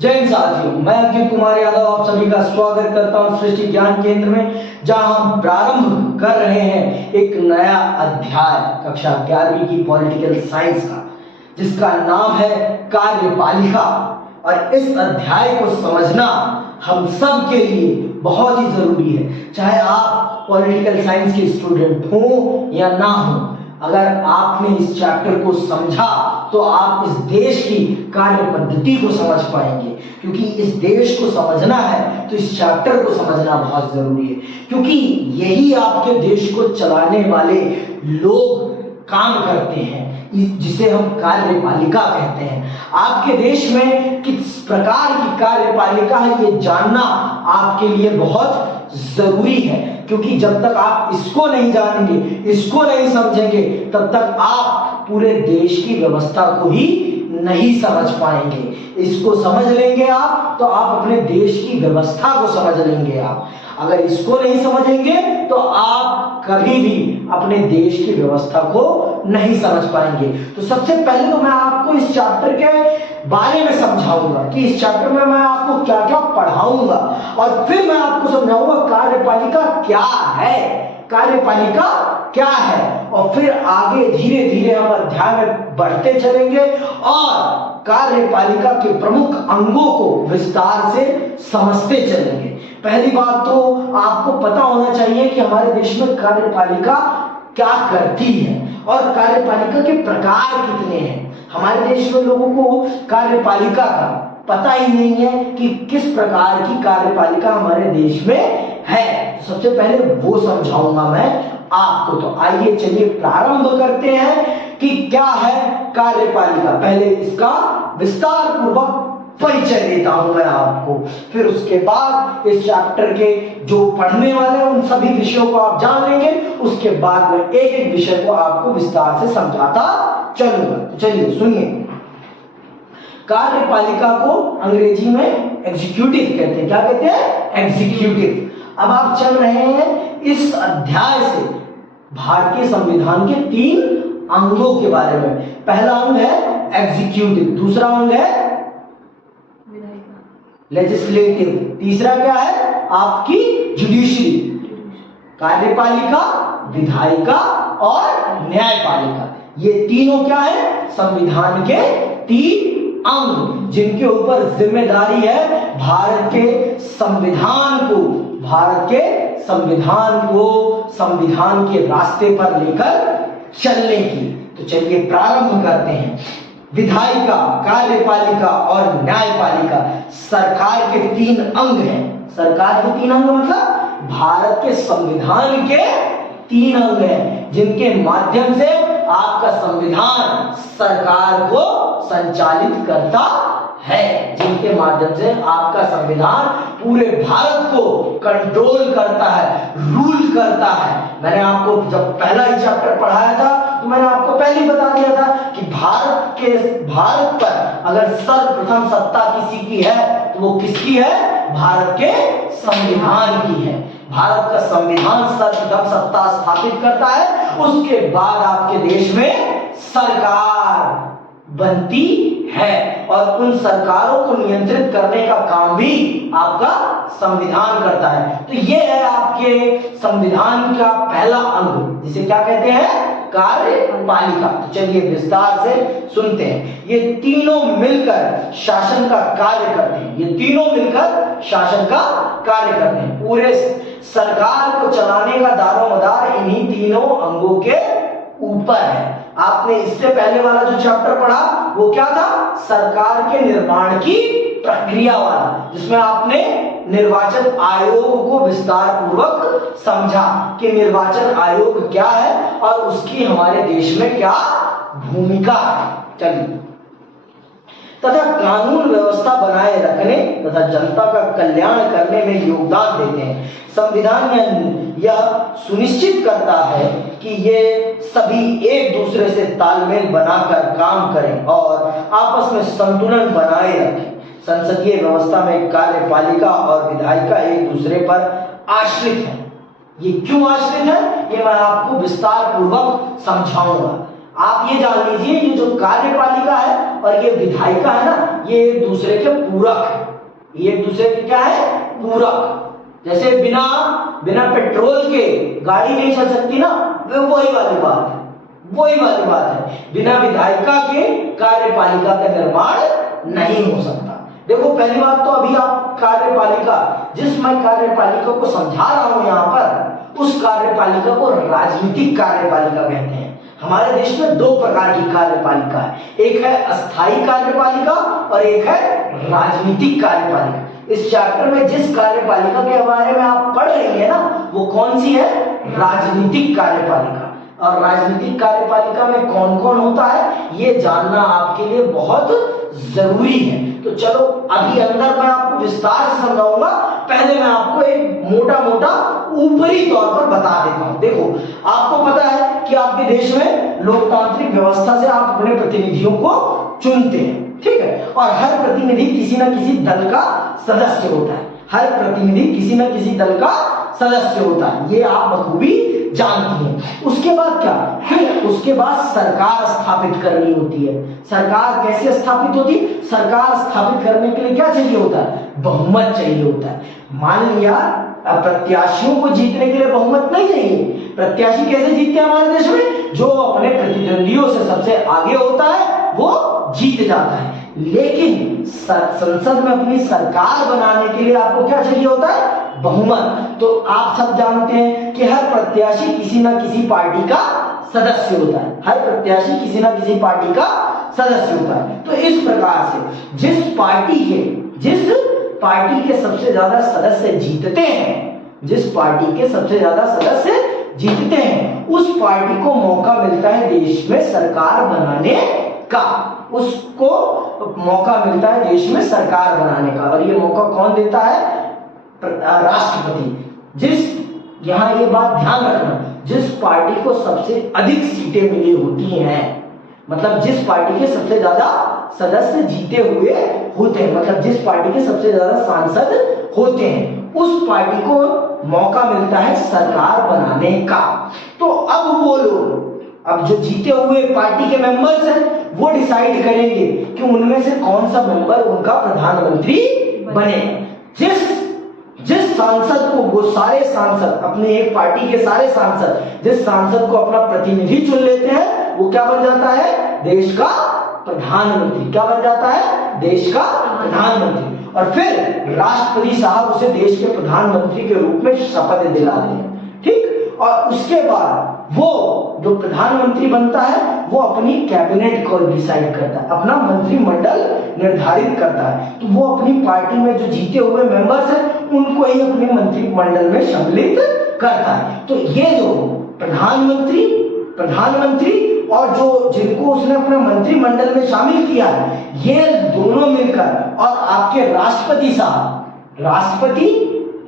जय हिंद साथियों, मैं अंकित कुमार यादव आप सभी का स्वागत करता हूं सृष्टि ज्ञान केंद्र में, जहां हम प्रारंभ कर रहे हैं एक नया अध्याय कक्षा 11वीं की पॉलिटिकल साइंस का, जिसका नाम है कार्यपालिका। और इस अध्याय को समझना हम सब के लिए बहुत ही जरूरी है, चाहे आप पॉलिटिकल साइंस के स्टूडेंट हो या ना हो। अगर आपने इस चैप्टर को समझा तो आप इस देश की कार्य पद्धति को समझ पाएंगे, क्योंकि इस देश को समझना है तो इस चैप्टर को समझना बहुत जरूरी है, क्योंकि यही आपके देश को चलाने वाले लोग काम करते हैं, जिसे हम कार्यपालिका कहते हैं। आपके देश में किस प्रकार की कार्यपालिका है ये जानना आपके लिए बहुत जरूरी है, क्योंकि जब तक आप इसको नहीं जानेंगे, इसको नहीं समझेंगे, तब तक आप पूरे देश की व्यवस्था को ही नहीं समझ पाएंगे। इसको समझ लेंगे आप तो आप अपने देश की व्यवस्था को समझ लेंगे। आप अगर इसको नहीं समझेंगे तो आप कभी भी अपने देश की व्यवस्था को नहीं समझ पाएंगे। तो सबसे पहले तो मैं आपको इस चैप्टर के बारे में समझाऊंगा कि इस चैप्टर में मैं आपको क्या क्या पढ़ाऊंगा, और फिर मैं आपको समझाऊंगा कार्यपालिका क्या है, कार्यपालिका क्या है, और फिर आगे धीरे धीरे हम अध्याय में बढ़ते चलेंगे और कार्यपालिका के प्रमुख अंगों को विस्तार से समझते चलेंगे। पहली बात तो आपको पता होना चाहिए कि हमारे देश में कार्यपालिका क्या करती है और कार्यपालिका के प्रकार कितने हैं। हमारे देश में लोगों को कार्यपालिका का पता ही नहीं है कि किस प्रकार की कार्यपालिका हमारे देश में है। सबसे पहले वो समझाऊंगा मैं आपको। तो आइए चलिए प्रारंभ करते हैं कि क्या है कार्यपालिका। पहले इसका विस्तार पूर्वक परिचय देता हूं मैं आपको, फिर उसके बाद इस चैप्टर के जो पढ़ने वाले हैं उन सभी विषयों को आप जान लेंगे। उसके बाद में एक एक विषय को आपको विस्तार से समझाता चलूंगा। तो चलिए सुनिए। कार्यपालिका को अंग्रेजी में एग्जीक्यूटिव कहते हैं। क्या कहते हैं? एग्जीक्यूटिव। अब आप चल रहे हैं इस अध्याय से भारतीय संविधान के 3 अंगों के बारे में। पहला अंग है एग्जीक्यूटिव, दूसरा अंग है लेजिस्लेटिव, तीसरा क्या है आपकी जुडिशरी। कार्यपालिका, विधायिका और न्यायपालिका, ये तीनों क्या है? संविधान के 3 अंग, जिनके ऊपर जिम्मेदारी है भारत के संविधान को संविधान के रास्ते पर लेकर चलने की। तो चलिए प्रारंभ करते हैं। विधायिका, कार्यपालिका और न्यायपालिका सरकार के 3 अंग हैं। सरकार के 3 अंग मतलब भारत के संविधान के 3 अंग हैं, जिनके माध्यम से आपका संविधान सरकार को संचालित करता है, जिनके माध्यम से आपका संविधान पूरे भारत को कंट्रोल करता है, रूल करता है। मैंने आपको जब पहला ही चैप्टर पढ़ाया था तो मैंने आपको पहले ही बता दिया था कि भारत पर अगर सर्वप्रथम सत्ता किसी की है तो वो किसकी है? भारत के संविधान की है। भारत का संविधान सर्वप्रथम सत्ता स्थापित करता है, उसके बाद आपके देश में सरकार बनती है, और उन सरकारों को नियंत्रित करने का काम भी आपका संविधान करता है। तो ये है आपके संविधान का पहला अंग, जिसे क्या कहते हैं? कार्यपालिका। तो चलिए विस्तार से सुनते हैं। ये तीनों मिलकर शासन का कार्य करते हैं। ये तीनों मिलकर शासन का कार्य करते हैं। पूरे सरकार को चलाने का दारोमदार इन्हीं तीनों अंगों के ऊपर है। आपने इससे पहले वाला जो चैप्टर पढ़ा वो क्या था? सरकार के निर्माण की प्रक्रिया वाला, जिसमें आपने निर्वाचन आयोग को विस्तार पूर्वक समझा कि निर्वाचन आयोग क्या है और उसकी हमारे देश में क्या भूमिका है। चलिए, तथा कानून व्यवस्था बनाए रखने तथा जनता का कल्याण करने में योगदान देते हैं। संविधान यह सुनिश्चित करता है कि ये सभी एक दूसरे से तालमेल बनाकर काम करें और आपस में संतुलन बनाए रखें। संसदीय व्यवस्था में कार्यपालिका और विधायिका एक दूसरे पर आश्रित है। ये क्यों आश्रित है ये मैं आपको विस्तार पूर्वक समझाऊंगा। आप ये जान लीजिए, ये जो कार्यपालिका है और ये विधायिका है ना, ये एक दूसरे के पूरक है। ये एक दूसरे के क्या है? पूरक। जैसे बिना पेट्रोल के गाड़ी नहीं चल सकती ना, वही वाली बात है, वही वाली बात है। बिना विधायिका के कार्यपालिका का निर्माण नहीं हो सकता। देखो, पहली बात तो अभी आप कार्यपालिका, जिस मैं कार्यपालिका को समझा रहा हूं यहां पर, उस कार्यपालिका को राजनीतिक कार्यपालिका कहते हैं। हमारे देश में दो प्रकार की कार्यपालिका है, एक है अस्थायी कार्यपालिका और एक है राजनीतिक कार्यपालिका। इस चैप्टर में जिस कार्यपालिका के बारे में आप पढ़ रही है ना, वो कौन सी है? राजनीतिक कार्यपालिका। और राजनीतिक कार्यपालिका में कौन कौन होता है, ये जानना आपके लिए बहुत जरूरी है। तो चलो अभी अंदर मैं आपको विस्तार से समझाऊंगा, पहले मैं आपको एक मोटा मोटा ऊपरी तौर पर बता देता हूं। देखो, आपको पता है कि आपके देश में लोकतांत्रिक व्यवस्था से आप अपने प्रतिनिधियों को चुनते हैं, ठीक है? और हर प्रतिनिधि किसी न किसी दल का सदस्य होता है। हर प्रतिनिधि किसी न किसी दल का सदस्य होता है, ये आप बखूबी जानती हैं। उसके बाद क्या? फिर उसके बाद सरकार स्थापित करनी होती है। सरकार कैसे स्थापित होती है? सरकार स्थापित करने के लिए क्या चाहिए होता है? बहुमत चाहिए होता है। मान लिया प्रत्याशियों को जीतने के लिए बहुमत नहीं चाहिए। प्रत्याशी कैसे जीतते हैं हमारे देश में? जो अपने प्रतिद्वंदियों से सबसे आगे होता है वो जीत जाता है। लेकिन संसद में अपनी सरकार बनाने के लिए आपको क्या चाहिए होता है? बहुमत। तो आप सब जानते हैं कि हर प्रत्याशी किसी ना किसी पार्टी का सदस्य होता है। हर प्रत्याशी किसी ना किसी पार्टी का सदस्य होता है। तो इस प्रकार से जिस पार्टी के सबसे ज्यादा सदस्य जीतते हैं, जिस पार्टी के सबसे ज्यादा सदस्य जीतते हैं, उस पार्टी को मौका मिलता है देश में सरकार बनाने का। उसको मौका मिलता है देश में सरकार बनाने का। और ये मौका कौन देता है? राष्ट्रपति। यहां ये बात ध्यान रखना, जिस पार्टी को सबसे अधिक सीटें मिली होती हैं, मतलब जिस पार्टी के सबसे ज्यादा सदस्य जीते हुए होते हैं, मतलब जिस पार्टी के सबसे ज्यादा सांसद होते हैं, उस पार्टी को मौका मिलता है सरकार बनाने का। तो अब वो लोग, अब जो जीते हुए पार्टी के मेंबर्स हैं, वो डिसाइड करेंगे कि उनमें से कौन सा मेंबर उनका प्रधानमंत्री बने। जिस सांसद को, वो सारे सांसद, अपने एक पार्टी के सारे सांसद, जिस सांसद को अपना प्रतिनिधि चुन लेते हैं, वो क्या बन जाता है? देश का प्रधानमंत्री। क्या बन जाता है? देश का प्रधानमंत्री। और फिर राष्ट्रपति साहब उसे देश के प्रधानमंत्री के रूप में शपथ दिलाते हैं, ठीक? और उसके बाद वो जो प्रधानमंत्री बनता है, वो अपनी कैबिनेट को डिसाइड करता है, अपना मंत्रिमंडल निर्धारित करता है। तो वो अपनी पार्टी में जो जीते हुए मेंबर्स हैं, उनको ही अपने मंत्रिमंडल में सम्मिलित करता है। तो ये जो प्रधानमंत्री और जो जिनको उसने अपने मंत्रिमंडल में शामिल किया है, ये दोनों मिलकर, और आपके राष्ट्रपति साहब, राष्ट्रपति,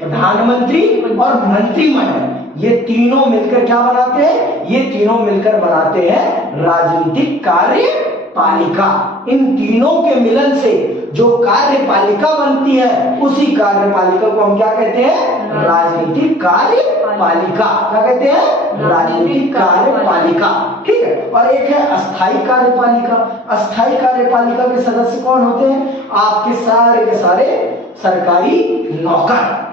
प्रधानमंत्री और मंत्रिमंडल, ये तीनों मिलकर क्या बनाते हैं? ये तीनों मिलकर बनाते हैं राजनीतिक कार्यपालिका। इन तीनों के मिलन से जो कार्यपालिका बनती है, उसी कार्यपालिका को हम क्या कहते हैं? राजनीतिक कार्यपालिका। क्या कहते हैं? राजनीतिक कार्यपालिका, ठीक है? और एक है अस्थायी कार्यपालिका। अस्थायी कार्यपालिका के सदस्य कौन होते हैं? आपके सारे के सारे सरकारी नौकर।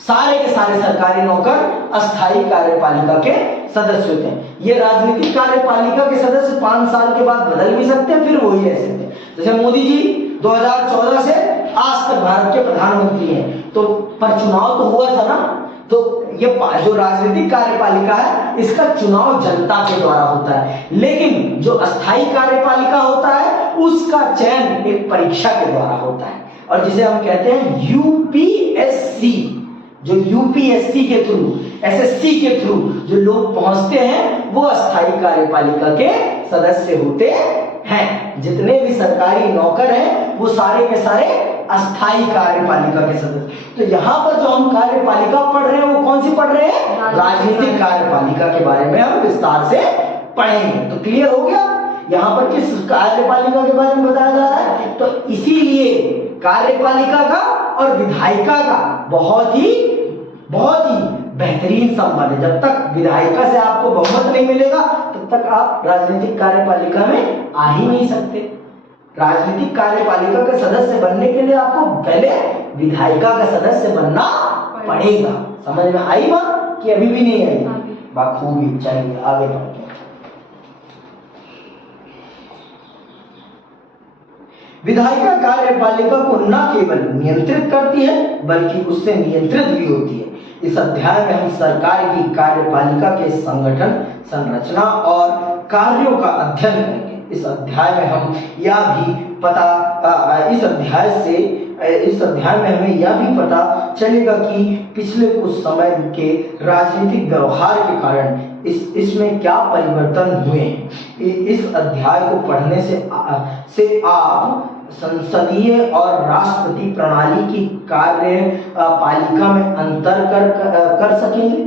सारे के सारे सरकारी नौकर अस्थायी कार्यपालिका के सदस्य होते हैं। ये राजनीतिक कार्यपालिका के सदस्य 5 साल के बाद बदल भी सकते हैं, फिर वही रह सकते हैं। जैसे मोदी जी 2014 से आज तक भारत के प्रधानमंत्री हैं, तो पर चुनाव तो हुआ था ना, तो ये जो राजनीतिक कार्यपालिका है, इसका चुनाव जनता के द्वारा होता है। लेकिन जो अस्थायी कार्यपालिका होता है, उसका चयन एक परीक्षा के द्वारा होता है, और जिसे हम कहते हैं यूपीएससी। जो यूपीएससी के थ्रू, एसएससी के थ्रू जो लोग पहुंचते हैं, वो अस्थायी कार्यपालिका के सदस्य होते हैं। जितने भी सरकारी नौकर हैं, वो सारे के सारे अस्थायी कार्यपालिका के सदस्य। तो यहाँ पर जो हम कार्यपालिका पढ़ रहे हैं, वो कौन सी पढ़ रहे हैं? राजनीतिक कार्यपालिका के बारे में हम विस्तार से पढ़ेंगे। तो क्लियर हो गया यहाँ पर किस कार्यपालिका के बारे में बताया जा रहा है? तो इसीलिए कार्यपालिका का और विधायिका का बहुत ही बेहतरीन संबंध है। जब तक विधायिका से आपको बहुमत नहीं मिलेगा, तब तब तक आप राजनीतिक कार्यपालिका में आ ही नहीं सकते। राजनीतिक कार्यपालिका का सदस्य बनने के लिए आपको पहले विधायिका का सदस्य बनना पड़ेगा। समझ में आई बात कि अभी भी नहीं आई? बखूबी। चलिए आगे बढ़ते हैं। विधायिका कार्यपालिका को न केवल नियंत्रित करती है बल्कि उससे नियंत्रित भी होती है। इस अध्याय में हम सरकार की कार्यपालिका के संगठन, संरचना और कार्यों का अध्ययन करेंगे। इस अध्याय में हम यह भी इस अध्याय में हमें यह भी पता चलेगा कि पिछले कुछ समय के राजनीतिक व्यवहार के कारण इसमें क्या परिवर्तन हुए हैं। इस अध्याय को पढ़ने से आप संसदीय और राष्ट्रपति प्रणाली की कार्यपालिका में अंतर कर सकेंगे।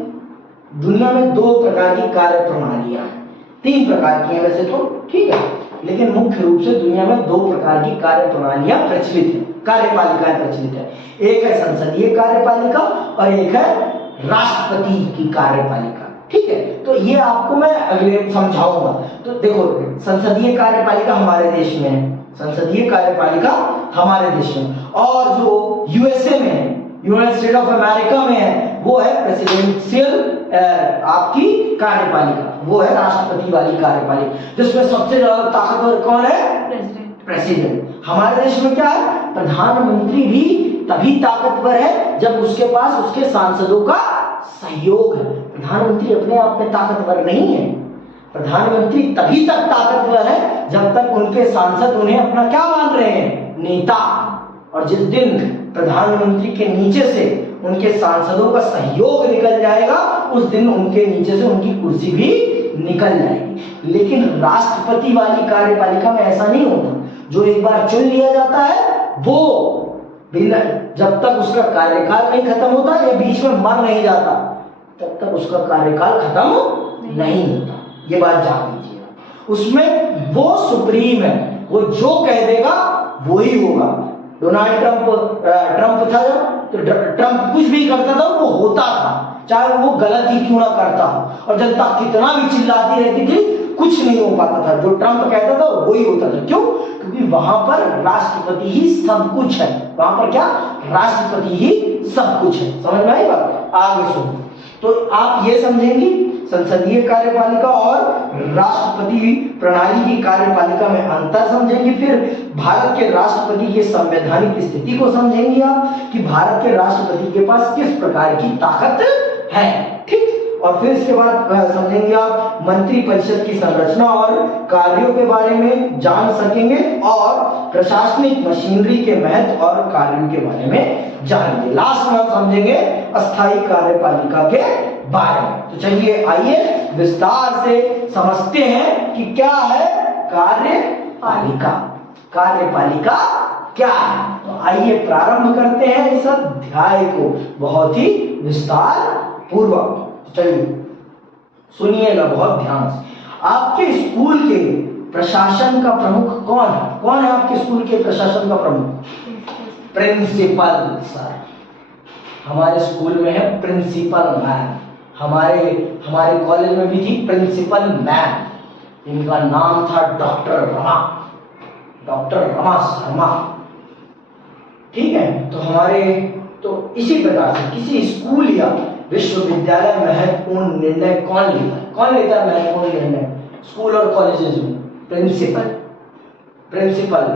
दुनिया में 2 प्रकार की कार्य प्रणालियां हैं, 3 प्रकार की हैं वैसे तो, ठीक है, लेकिन मुख्य रूप से दुनिया में 2 प्रकार की कार्य प्रणालियां प्रचलित है, कार्यपालिकाएं प्रचलित है। एक है संसदीय कार्यपालिका और एक है राष्ट्रपति की कार्यपालिका। ठीक है, तो ये आपको मैं अगले समझाऊंगा। तो देखो, संसदीय कार्यपालिका हमारे देश में है, संसदीय कार्यपालिका हमारे देश में, और जो यूएसए में है, यूनाइटेड स्टेट ऑफ अमेरिका में है, वो है प्रेसिडेंशियल आपकी कार्यपालिका, वो है राष्ट्रपति वाली कार्यपालिका, जिसमें सबसे ज्यादा ताकतवर कौन है? प्रेसिडेंट। हमारे देश में क्या है? प्रधानमंत्री भी तभी ताकतवर है जब उसके पास उसके सांसदों का सहयोग है। प्रधानमंत्री अपने आप में ताकतवर नहीं है। प्रधानमंत्री तभी तक ताकतवर है जब तक उनके सांसद उन्हें अपना क्या मान रहे हैं? नेता। और जिस दिन प्रधानमंत्री के नीचे से उनके सांसदों का सहयोग निकल जाएगा, उस दिन उनके नीचे से उनकी कुर्सी भी निकल जाएगी। लेकिन राष्ट्रपति वाली कार्यपालिका में ऐसा नहीं होता। जो एक बार चुन लिया जाता है, वो जब तक उसका कार्यकाल नहीं खत्म होता या बीच में मर नहीं जाता, तब तक उसका कार्यकाल खत्म नहीं होता। ये बात जान लीजिएगा। उसमें वो सुप्रीम है, वो जो कह देगा वो ही होगा। डोनाल्ड ट्रंप था तो ट्रंप कुछ भी करता था वो होता था, चाहे वो गलत ही क्यों ना करता हो, और जनता कितना भी चिल्लाती रहती थी, कुछ नहीं हो पाता था। जो ट्रंप कहता था वही होता था। क्यों? क्योंकि वहां पर राष्ट्रपति ही सब कुछ है। वहां पर क्या? राष्ट्रपति ही सब कुछ है। समझ में आई बात? आगे सुनो। तो आप ये समझेंगे संसदीय कार्यपालिका और राष्ट्रपति प्रणाली की कार्यपालिका में अंतर समझेंगे। फिर भारत के राष्ट्रपति की संवैधानिक स्थिति को समझेंगे आप कि भारत के राष्ट्रपति के पास किस प्रकार की ताकत है। ठीक, और फिर इसके बाद समझेंगे आप मंत्रिपरिषद की संरचना और कार्यों के बारे में जान सकेंगे, और प्रशासनिक मशीनरी के महत्व और कार्यों के बारे में जानेंगे। लास्ट में हम समझेंगे अस्थायी कार्यपालिका के बारे में। तो चलिए आइए विस्तार से समझते हैं कि क्या है कार्यपालिका। कार्यपालिका क्या है? तो आइए प्रारंभ करते हैं इस अध्याय को बहुत ही विस्तार पूर्वक। चलिए सुनिएगा बहुत ध्यान से। आपके स्कूल के प्रशासन का प्रमुख कौन है? कौन है आपके स्कूल के प्रशासन का प्रमुख? Principal sir. हमारे स्कूल में है प्रिंसिपल मैम। हमारे कॉलेज में भी थी प्रिंसिपल मैम। इनका नाम था डॉक्टर रमा शर्मा। ठीक है, तो इसी प्रकार से किसी स्कूल या विश्वविद्यालय में महत्वपूर्ण निर्णय कौन लेता है? कौन लेता है महत्वपूर्ण निर्णय स्कूल और कॉलेजेस में? प्रिंसिपल लेता है।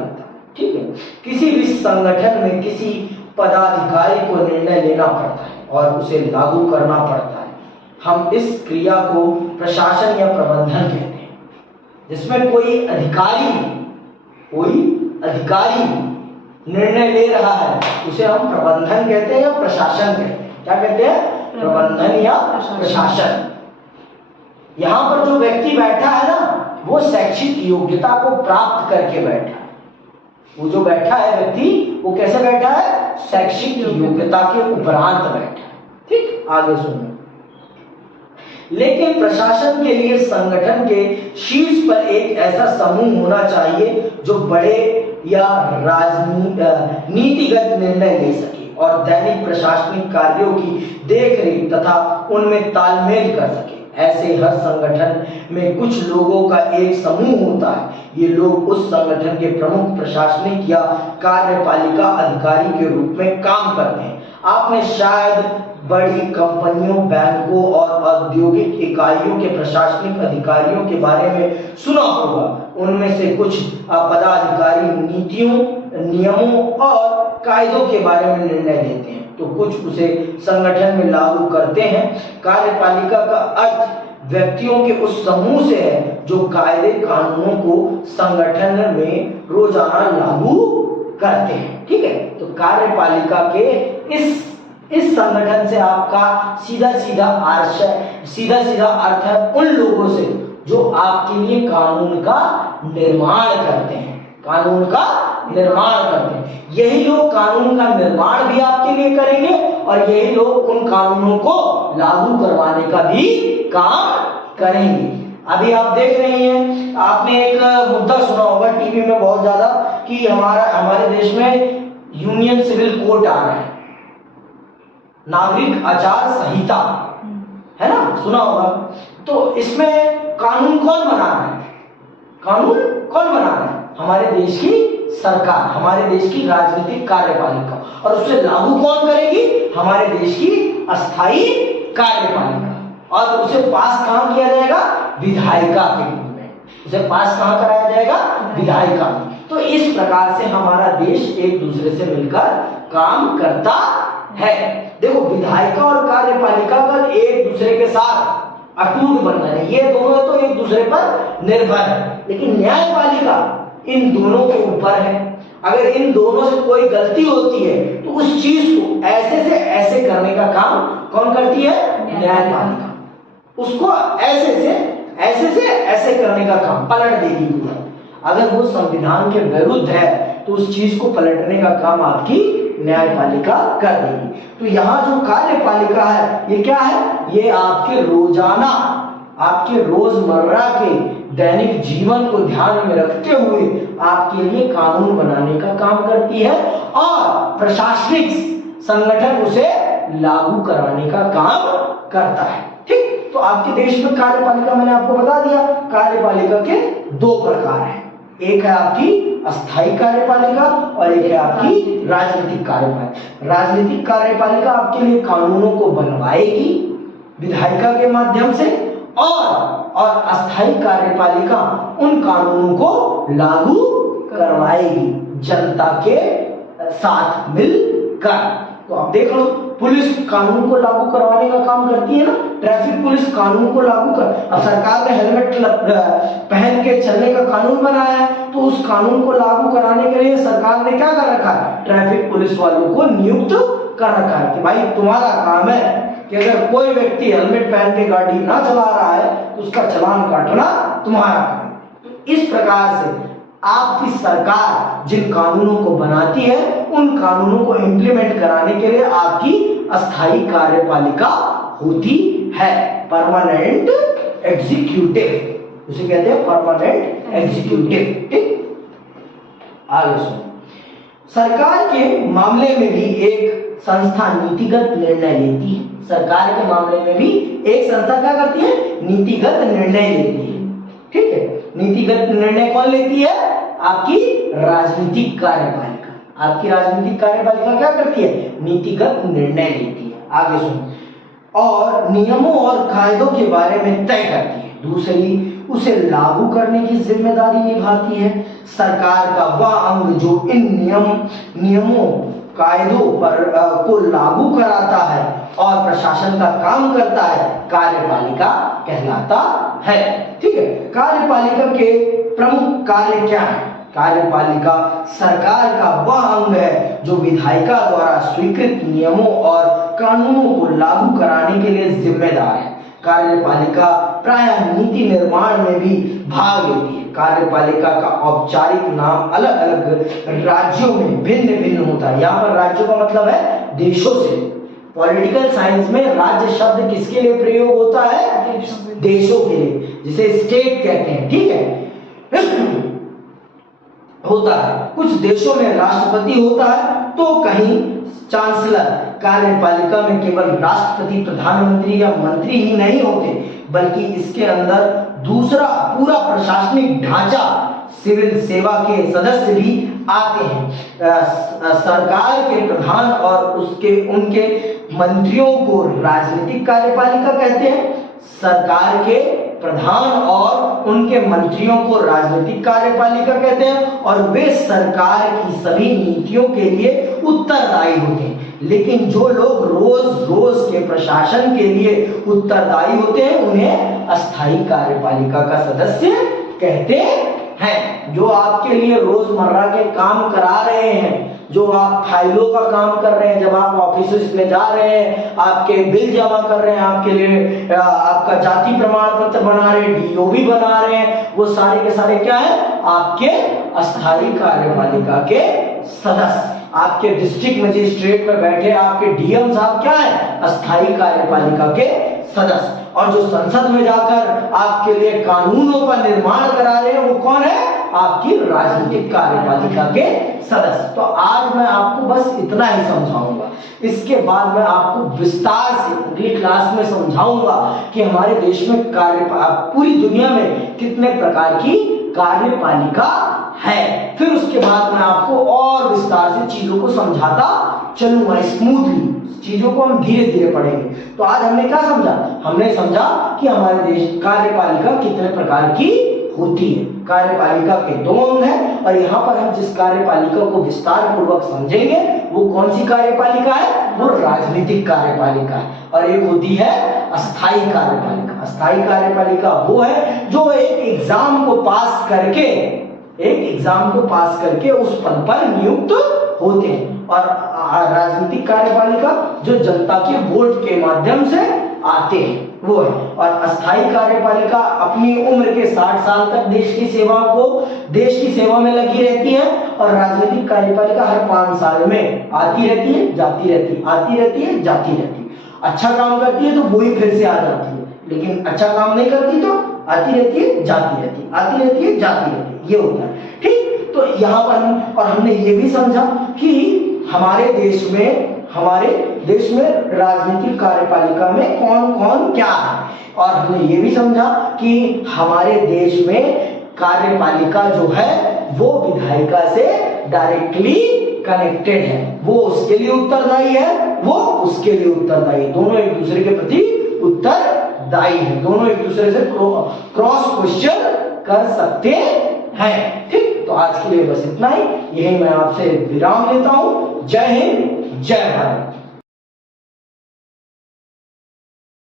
ठीक है, किसी भी संगठन में किसी पदाधिकारी को निर्णय लेना पड़ता है और उसे लागू करना पड़ता है। हम इस क्रिया को प्रशासन या प्रबंधन कहते हैं। जिसमें कोई अधिकारी निर्णय ले रहा है उसे हम प्रबंधन कहते हैं या प्रशासन कहते हैं। क्या कहते हैं? प्रबंधन या प्रशासन। यहां पर जो व्यक्ति बैठा है ना, वो शैक्षिक योग्यता को प्राप्त करके बैठा है। वो जो बैठा है व्यक्ति, वो कैसे बैठा है? शैक्षिक योग्यता के उपरांत बैठा है। ठीक, आगे सुनिए। लेकिन प्रशासन के लिए संगठन के शीर्ष पर एक ऐसा समूह होना चाहिए जो बड़े या नीतिगत निर्णय ले सके और दैनिक प्रशासनिक कार्यों की देखरेख तथा उनमें तालमेल कर सके। ऐसे हर संगठन में कुछ लोगों का एक समूह होता है। ये लोग उस संगठन के प्रमुख प्रशासनिक या कार्यपालिका अधिकारी के रूप में काम करते हैं। आपने शायद बड़ी कंपनियों, बैंकों और औद्योगिक इकाइयों के प्रशासनिक अधिकारियों के बारे में सुना होगा। उनमें से कुछ पदाधिकारी नीतियों, नियमों और कायदों के बारे में निर्णय देते हैं, तो कुछ उसे संगठन में लागू करते हैं। कार्यपालिका का अर्थ व्यक्तियों के उस समूह से है जो कायदे कानूनों को संगठन में रोजाना लागू करते हैं। ठीक है, तो कार्यपालिका के इस संगठन से आपका सीधा सीधा अर्थ है उन लोगों से जो आपके लिए कानून का निर्माण करते हैं। कानून का निर्माण करते हैं, यही लोग कानून का निर्माण भी आपके लिए करेंगे और यही लोग उन कानूनों को लागू करवाने का भी काम करेंगे। अभी आप देख रही हैं, आपने एक मुद्दा सुना होगा टीवी में बहुत ज्यादा कि हमारे देश में यूनियन सिविल कोड आ रहा है, नागरिक आचार संहिता, है ना, सुना होगा। तो इसमें कानून कौन बना रहा है? कानून कौन बना रहा है? हमारे देश की सरकार, हमारे देश की राजनीतिक कार्यपालिका। और उसे लागू कौन करेगी? हमारे देश की अस्थायी कार्यपालिका। और उसे पास कहां किया जाएगा? विधायिका के रूप में। उसे पास कहां कराया जाएगा? विधायिका में। तो इस प्रकार से हमारा देश एक दूसरे से मिलकर काम करता है। देखो, विधायिका और कार्यपालिका का एक दूसरे के साथ अटूट बंधन है, ये दोनों तो एक दूसरे पर निर्भर है। लेकिन न्यायपालिका इन दोनों के ऊपर है। अगर इन दोनों से कोई गलती होती है तो उस चीज को ऐसे से ऐसे करने का काम कौन करती है? न्यायपालिका। उसको ऐसे से ऐसे करने का काम पलट देगी पूरा। अगर वो संविधान के विरुद्ध है तो उस चीज को पलटने का काम आपकी न्यायपालिका कर देगी। तो यहाँ जो कार्यपालिका है ये क्या है? ये आपके रोजाना, आपके रोजमर्रा के दैनिक जीवन को ध्यान में रखते हुए आपके लिए कानून बनाने का काम करती है और प्रशासनिक संगठन उसे लागू कराने का काम करता है। ठीक, तो आपके देश में कार्यपालिका मैंने आपको बता दिया, कार्यपालिका के दो प्रकार हैं। एक है आपकी अस्थायी कार्यपालिका और एक है आपकी राजनीतिक कार्यपालिका। राजनीतिक कार्यपालिका आपके लिए कानूनों को बनवाएगी विधायिका के माध्यम से और अस्थायी कार्यपालिका उन कानूनों को लागू करवाएगी जनता के साथ मिलकर। तो आप देख लो, पुलिस कानून को लागू करवाने का काम करती है ना, ट्रैफिक पुलिस कानून को लागू कर। अब सरकार ने हेलमेट पहन के चलने का कानून बनाया है, तो उस कानून को लागू कराने के लिए सरकार ने क्या कर रखा है? ट्रैफिक पुलिस वालों को नियुक्त कर रखा है कि भाई तुम्हारा काम है कि अगर कोई व्यक्ति हेलमेट पहन के गाड़ी ना चला रहा है तो उसका चालान काटना तुम्हारा काम। तो इस प्रकार से आपकी सरकार जिन कानूनों को बनाती है उन कानूनों को इंप्लीमेंट कराने के लिए आपकी अस्थायी कार्यपालिका होती है, परमानेंट एग्जीक्यूटिव, उसे कहते हैं परमानेंट एग्जीक्यूटिव। ठीक, आगे सुनो। सरकार के मामले में भी एक संस्था नीतिगत निर्णय लेती है। सरकार के मामले में भी एक संस्था क्या करती है? नीतिगत निर्णय लेती है। ठीक है, नीतिगत निर्णय कौन लेती है? आपकी राजनीतिक कार्यपालिका। आपकी राजनीतिक कार्यपालिका क्या करती है? नीतिगत निर्णय लेती है। आगे सुनो। और नियमों और कायदों के बारे में तय करती है। दूसरी, उसे लागू करने की जिम्मेदारी निभाती है। सरकार का वह अंग जो इन नियमों कायदों पर को लागू कराता है और प्रशासन का काम करता है, कार्यपालिका कहलाता है। ठीक है, कार्यपालिका के प्रमुख कार्य क्या है? कार्यपालिका सरकार का वह अंग है जो विधायिका द्वारा स्वीकृत नियमों और कानूनों को लागू कराने के लिए जिम्मेदार है। कार्यपालिका प्रायः नीति निर्माण में भी भाग लेती है। कार्यपालिका का औपचारिक नाम अलग अलग राज्यों में भिन्न भिन्न होता है। यहाँ पर राज्यों का मतलब है देशों से। पॉलिटिकल साइंस में राज्य शब्द किसके लिए प्रयोग होता है? देशों के लिए, जिसे स्टेट कहते हैं। ठीक है, होता है। कुछ देशों में राष्ट्रपति होता है तो कहीं चांसलर। कार्यपालिका में केवल राष्ट्रपति, प्रधानमंत्री या मंत्री ही नहीं होते। बल्कि इसके अंदर दूसरा पूरा प्रशासनिक ढांचा, सिविल सेवा के सदस्य भी आते हैं। सरकार के प्रधान और उनके मंत्रियों को राजनीतिक कार्यपालिका कहते हैं। सरकार के प्रधान और उनके मंत्रियों को राजनीतिक कार्यपालिका कहते हैं और वे सरकार की सभी नीतियों के लिए उत्तरदायी होते हैं। लेकिन जो लोग रोज रोज के प्रशासन के लिए उत्तरदायी होते हैं उन्हें अस्थायी कार्यपालिका का सदस्य कहते हैं। जो आपके लिए रोजमर्रा के काम करा रहे हैं, जो आप फाइलों का काम कर रहे हैं, जब आप ऑफिस में जा रहे हैं, आपके बिल जमा कर रहे हैं, आपके लिए आपका जाति प्रमाण पत्र बना रहे हैं, डीओबी बना रहे हैं, वो सारे के सारे क्या है? आपके अस्थायी कार्यपालिका के सदस्य। आपके डिस्ट्रिक्ट मजिस्ट्रेट में बैठे आपके डीएम साहब क्या है? अस्थायी कार्यपालिका के सदस्य। और जो संसद में जाकर आपके लिए कानूनों का निर्माण करा रहे हैं वो कौन है? आपकी राजनीतिक कार्यपालिका के सदस्य। तो आज मैं आपको बस इतना ही समझाऊंगा। इसके बाद मैं आपको विस्तार से अगली क्लास में समझाऊंगा कि हमारे देश में पूरी दुनिया में कितने प्रकार की कार्यपालिका है। फिर उसके बाद मैं आपको और विस्तार से चीजों को समझाता चलूंगा, स्मूथली चीजों को हम धीरे धीरे पढ़ेंगे। तो आज हमने क्या समझा? हमने समझा कि हमारे देश कार्यपालिका कितने प्रकार की होती है। कार्यपालिका के दो अंग हैं और यहाँ पर हम जिस कार्यपालिका को विस्तार पूर्वक समझेंगे वो कौन सी कार्यपालिका है? वो राजनीतिक कार्यपालिका है। और एक होती है अस्थायी कार्यपालिका। अस्थायी कार्यपालिका वो है जो एक एग्जाम को पास करके उस पद पर नियुक्त होते हैं। और राजनीतिक कार्यपालिका जो जनता के वोट के माध्यम से आते हैं वो है। और अस्थायी कार्यपालिका अपनी उम्र के 60 साल तक देश की सेवा में लगी रहती है। और राजनीतिक कार्यपालिका हर 5 साल में आती रहती है, जाती रहती है, आती रहती है, जाती रहती है। अच्छा काम करती है तो वही फिर से आ जाती है, लेकिन अच्छा काम नहीं करती तो आती रहती है, जाती रहती है, आती रहती है, जाती रहती है। ये होता है, ठीक। तो यहाँ पर हमने ये भी समझा कि हमारे देश में राजनीतिक कार्यपालिका में कौन कौन क्या है। और हमने ये भी समझा कि हमारे देश में कार्यपालिका जो है वो विधायिका से डायरेक्टली कनेक्टेड है। वो उसके लिए उत्तरदायी है, वो उसके लिए उत्तरदायी, दोनों एक दूसरे के प्रति उत्तरदायी है, दोनों एक दूसरे से क्रॉस क्वेश्चन कर सकते हैं, ठीक। तो आज के लिए बस इतना ही। यही मैं आपसे विराम लेता हूं। जय हिंद, जय भारत।